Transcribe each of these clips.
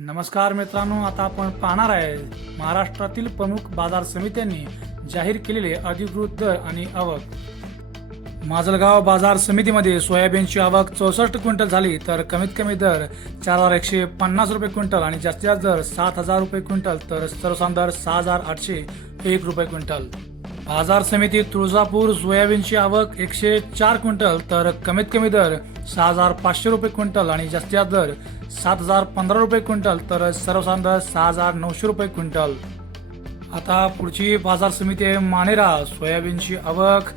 नमस्कार मित्रांनो, आता आपण पाहणार आहे महाराष्ट्रातील प्रमुख बाजार समित्यांनी जाहीर केलेले अधिकृत दर आणि आवक। माजलगाव बाजार समितीमध्ये सोयाबीनची आवक 64 क्विंटल झाली, तर कमीत कमी दर 4150 रुपये क्विंटल आणि जास्तीत जास्त दर 7000 रुपये क्विंटल, तर सर्वसाधारण दर 6801 रुपये क्विंटल। बाजार समिती तुळजापूर सोयाबीनची आवक 104 क्विंटल, तर कमीत कमी दर 6500 रुपये क्विंटल आणि जास्तीत जास्त दर 7015 रुपये क्विंटल, तर सर्वसाधारण दर 6900 रुपये क्विंटल। आता पुढची बाजार समिती आहे मानेरा सोयाबीनची आवक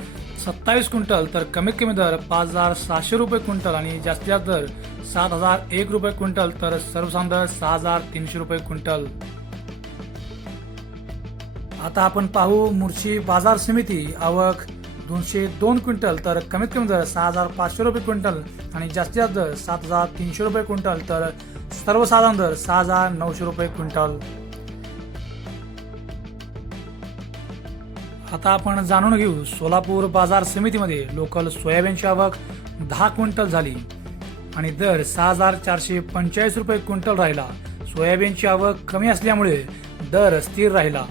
27 क्विंटल, तर कमीत कमी दर 5700 रुपये क्विंटल आणि जास्तीत जास्त दर 7001 रुपये क्विंटल, तर सर्वसाधारण दर 6300 रुपये क्विंटल। आता आपण पाहू मुर्शी बाजार समिती आवक 202 क्विंटल, तर कमीत कमी दर 6500 रुपये क्विंटल आणि जास्तीत जास्त दर 7300 रुपये क्विंटल, तर सर्वसाधारण दर 6900 रुपये क्विंटल। आता आपण जाणून घेऊ सोलापूर बाजार समितीमध्ये लोकल सोयाबीनची आवक 10 क्विंटल झाली आणि दर 6445 रुपये क्विंटल राहिला। सोयाबीनची आवक कमी असल्यामुळे दर स्थिर राहिला।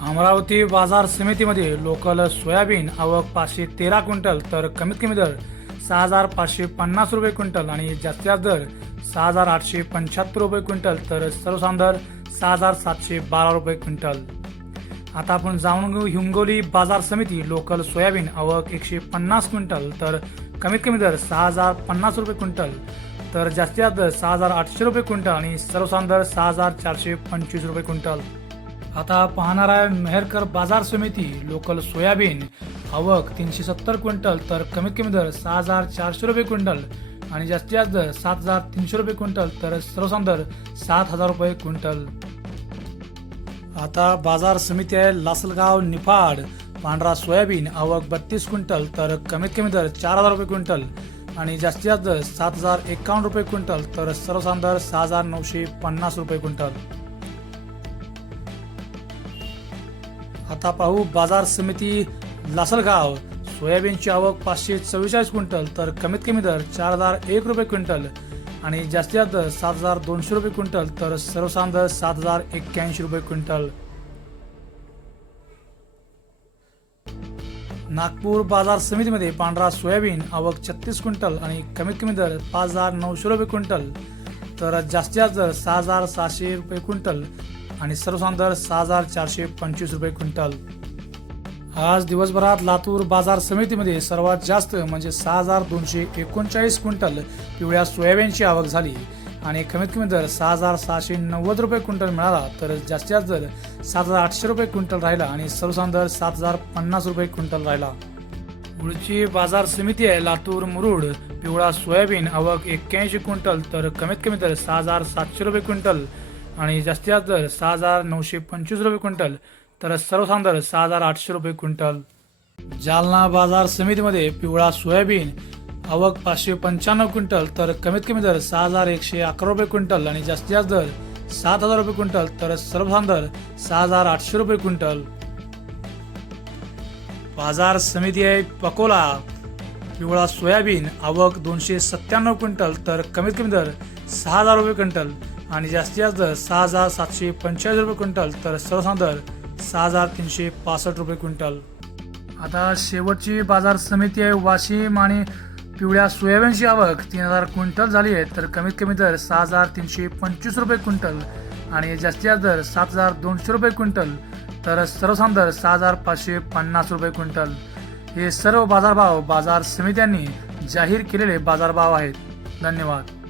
अमरावती बाजार समितीमध्ये लोकल सोयाबीन आवक 513 क्विंटल, तर कमीत कमी दर 6550 रुपये क्विंटल आणि जास्तीत जास्त दर 6875 रुपये क्विंटल, तर सर्वसाधारण दर 6712 रुपये क्विंटल। आता आपण जाणून घेऊ हिंगोली बाजार समिती लोकल सोयाबीन आवक 150 क्विंटल, तर कमीत कमी दर 6050 रुपये क्विंटल, तर जास्तीत जास्त दर 6800 रुपये क्विंटल आणि सर्वसाधारण दर 6425 रुपये क्विंटल। आता पाहणार आहे मेहरकर बाजार समिती लोकल सोयाबीन आवक 370 क्विंटल, तर कमीत कमी दर 6400 रुपये क्विंटल आणि जास्तीत जास्त दर 7300 रुपये क्विंटल, तर सर्वसाधारण दर 7000 रुपये क्विंटल। आता बाजार समिती आहे लासलगाव निफाड पांढरा सोयाबीन आवक 32 क्विंटल, तर कमीत कमी दर 4000 रुपये क्विंटल आणि जास्तीत जास्त दर 7051 रुपये क्विंटल, तर सर्वसाधारण दर 6950 रुपये क्विंटल। आता पाहू बाजार समिती लासलगाव सोयाबीनची आवक 544 क्विंटल, तर कमीत कमी दर 4001 रुपये क्विंटल आणि जास्तीत जास्त दर 7200 रुपये क्विंटल, तर सर्वसाधारण दर 7081 रुपये क्विंटल। नागपूर बाजार समितीमध्ये पांढरा सोयाबीन आवक 36 क्विंटल आणि कमीत कमी दर 5900 रुपये क्विंटल, तर जास्तीत जास्त दर 6700 रुपये क्विंटल आणि सर्वसाधारण दर 6425 रुपये क्विंटल। आज दिवसभरात लातूर बाजार समितीमध्ये सर्वात जास्त म्हणजे 6239 क्विंटल पिवळ्या सोयाबीनची आवक झाली आणि कमीत कमी दर 6790 रुपये क्विंटल मिळाला, तर जास्तीत जास्त दर 7800 रुपये क्विंटल राहिला आणि सर्वसाधारण दर 7050 रुपये क्विंटल राहिला। पुढची बाजार समिती आहे लातूर मुरुड पिवळा सोयाबीन आवक 81 क्विंटल, तर कमीत कमी दर 6700 रुपये क्विंटल आणि जास्तीत जास्त दर 6925 रुपये क्विंटल, तर सर्वसाधारण दर 6800 रुपये क्विंटल। जालना बाजार समितीमध्ये पिवळा सोयाबीन आवक 595 क्विंटल, तर कमीत कमी दर 6111 रुपये क्विंटल आणि जास्तीत जास्त दर 7000 रुपये क्विंटल, तर सर्वसाधारण दर 6800 रुपये क्विंटल। बाजार समिती आहे अकोला पिवळा सोयाबीन आवक 297 क्विंटल, तर कमीत कमी दर 6000 रुपये क्विंटल आणि जास्तीत जास्त दर 6745 रुपये क्विंटल, तर सर्वसाधारण दर 6365 रुपये क्विंटल। आता शेवटची बाजार समिती आहे वाशिम आणि पिवळ्या सोयाबीनची आवक 3000 क्विंटल झाली आहे, तर कमीत कमी दर 6325 रुपये क्विंटल आणि जास्तीत जास्त दर 7200 रुपये क्विंटल, तर सर्वसाधारण दर 6550 रुपये क्विंटल। हे सर्व बाजारभाव बाजार समित्यांनी जाहीर केलेले बाजारभाव आहेत। धन्यवाद।